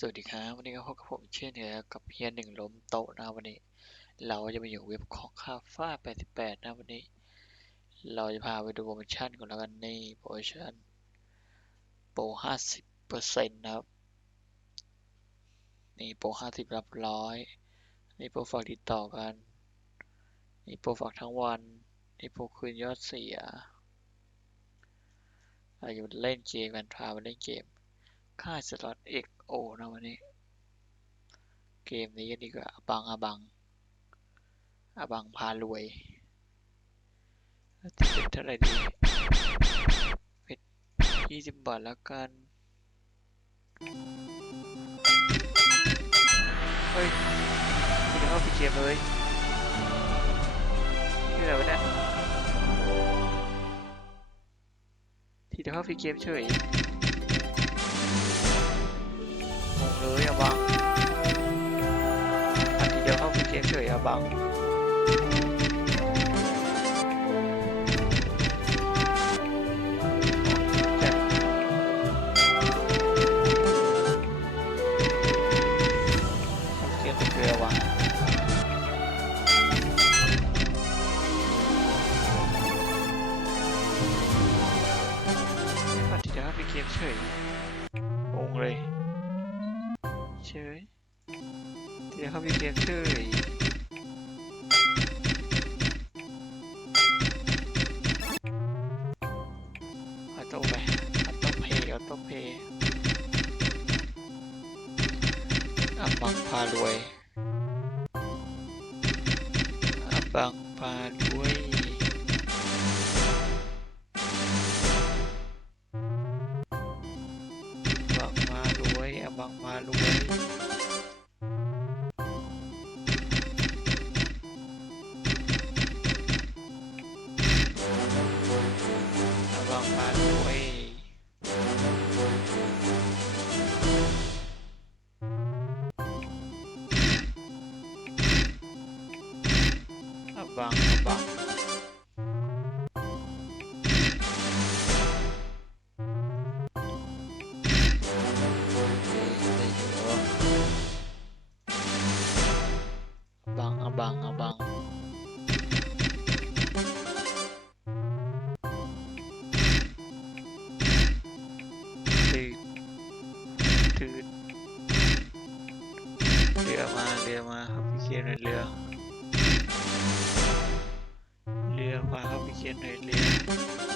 สวัสดีครับวันนี้ก็พบกับผมเช่นเคยกับเพียนหนึ่งล้มโต๊ะนะวันนี้ เราจะมาอยู่เว็บของค่าฟ้า 88 นะวันนี้ เราจะพาไปดูโปรโมชั่นก่อนแล้วกันนี่โปรโมชั่นโปร 50%นะครับนี่โปร 50 รับร้อยนี่โปรฝากติดต่อกันนี่โปรฝากทั้งวันนี่โปรคืนยอดเสียเราจะเล่นเกมกันพาไปเล่นเกมค่าสล็อต XO นะวันนี้ เกมนี้ก็ดีกว่าอบังอบังอบังพารวยติดเท่าไหร่ดีเป็นยี่สิบบาทแล้วกันเฮ้ยคุณเข้าไปเกมเลยนี่อะไรวะเนี่ยที่จะเข้าไปเกมเฉย เลยอะบังอันทีเดียวเข้าไปเกมเฉยอะบัง เดี๋ยวเขามีเกมเฉยออโต้ไปออโต้เพย์ออโต้เพย์อับบังพารวยอับบังพารวยอับบังมารวยอับบังมารวย ครั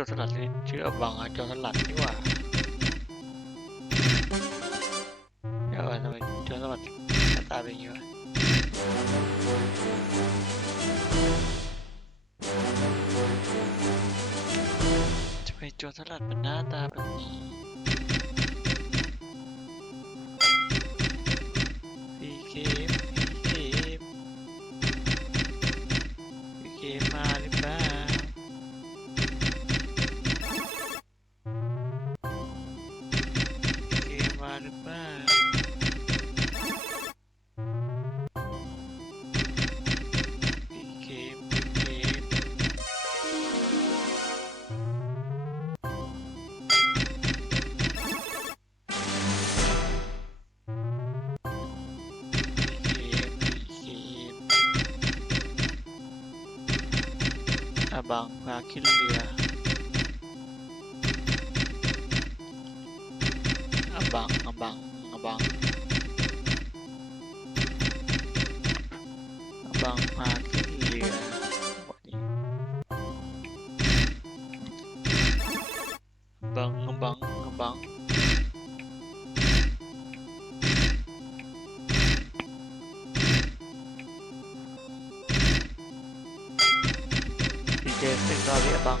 รสลัดเลยชื่ออบังอะโจรสลัดนี่ว่าเดี๋ยวทำไมโจรสลัดหน้าตาเป็นอย่างนี้วะทำไมโจรสลัดมันหน้าตาแบบนี้ depan. Game, game. Abang, dia. บังอาบังอาบัง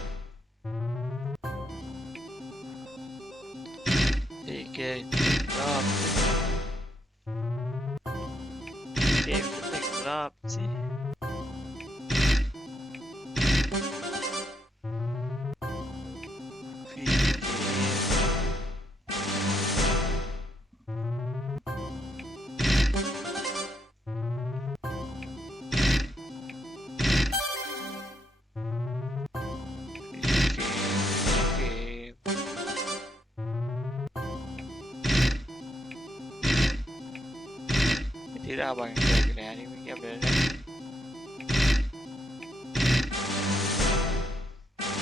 อ ร ที่ดาวบางเกิดอยู่แล้วนี่ไม่เงียบเลย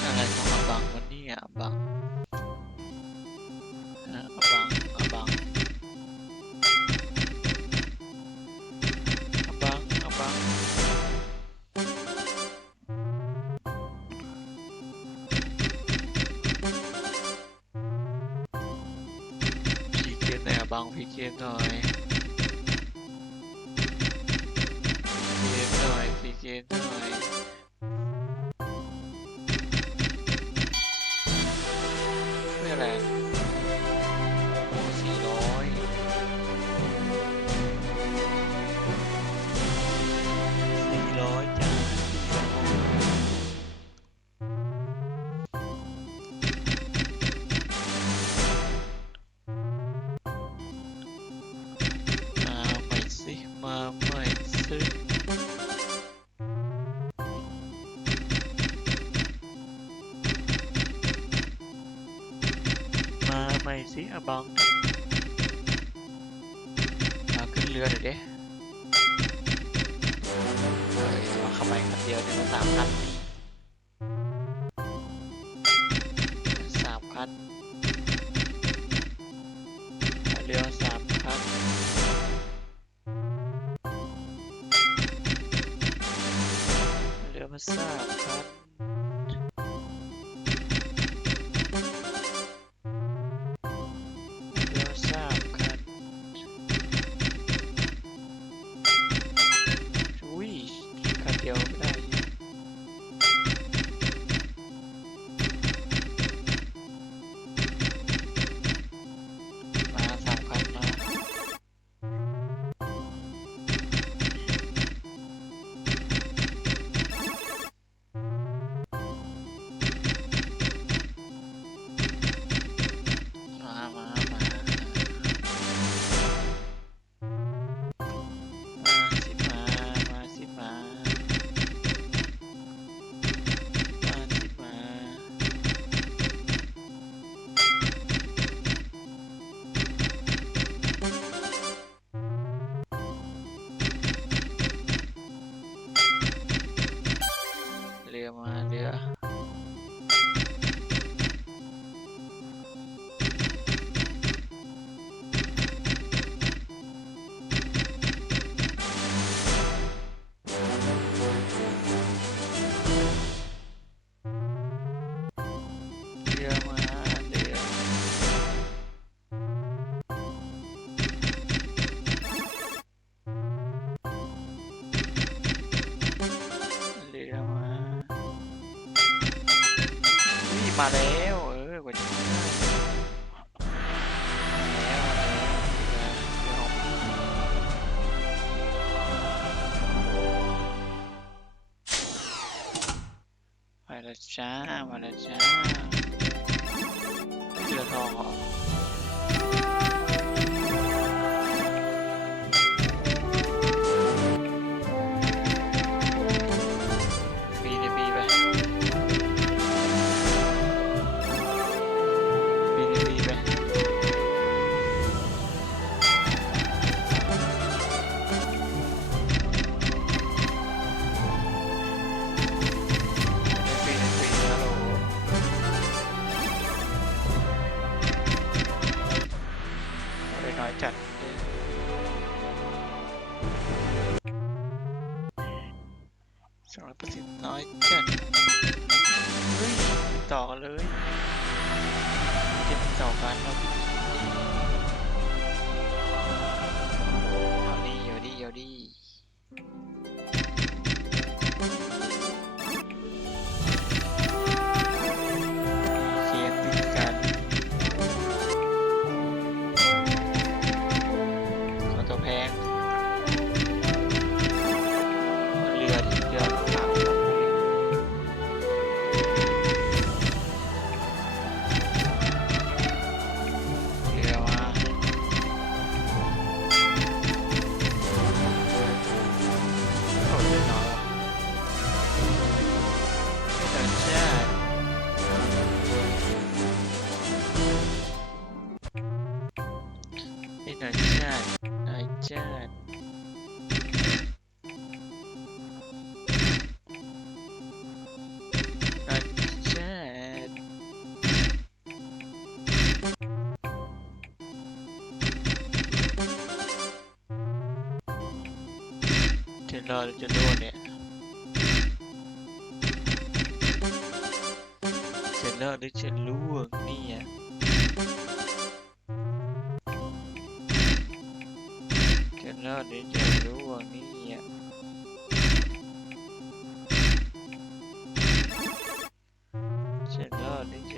อะไรของอาบังวันนี้อะอาบังอาบังอาบังอาบังอาบังพีเกมหน่อยอาบังพีเกมหน่อย หน่ มาใหม่สิอาบังมาขึ้นเรือหน่อยดิเฮ้ยมาเข้าไปคันเดียวเนี่ยมาสามคันสามคันเรือสามคันเรือมาสามคัน มาแล้วเออกว่าจะมาได้แล้วแล้วเรือของพี่ไปแล้วจ้ามาแล้วจ้าเรือทองเหรอ เรอจะโดนเนี่ยจะรอดหรือจะล่วงเนี่ยจะรอดหรือจะล่วงเนี่ยฉันรอดได้ฉันรู้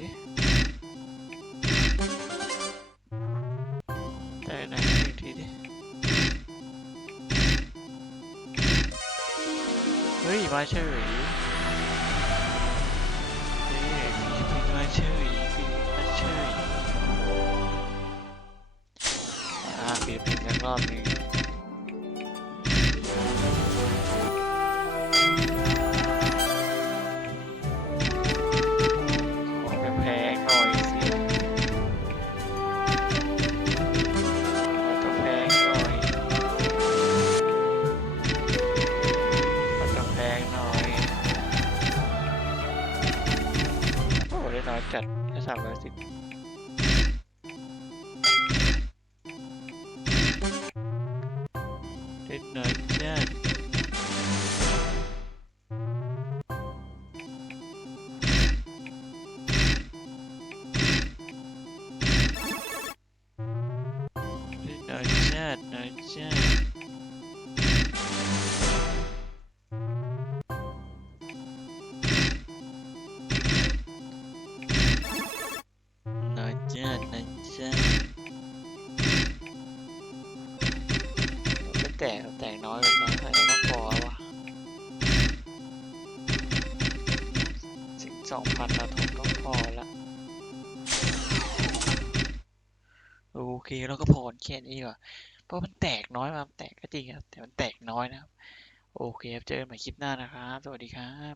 หนักกันหนึ่งทีดิแตกหนักกันหนึ่งทีดิ เฮ้ยมาเฉยเฮ้ยฟิลินมาเฉยฟิลิปปินมาเฉยอ่าฟิลิปปินส์กันรอบนึง ตกแตกน้อยเลยน้อยไปต้องพอวะสิบสองพันเราทนก็พอละโอเคแล้วก็พอแค่นี้กว่ะเพราะมันแตกน้อยมาแตกก็จริงครับแต่มันแตกน้อยนะครับ โอเคครับเจอกันใหม่คลิปหน้านะครับ สวัสดีครับ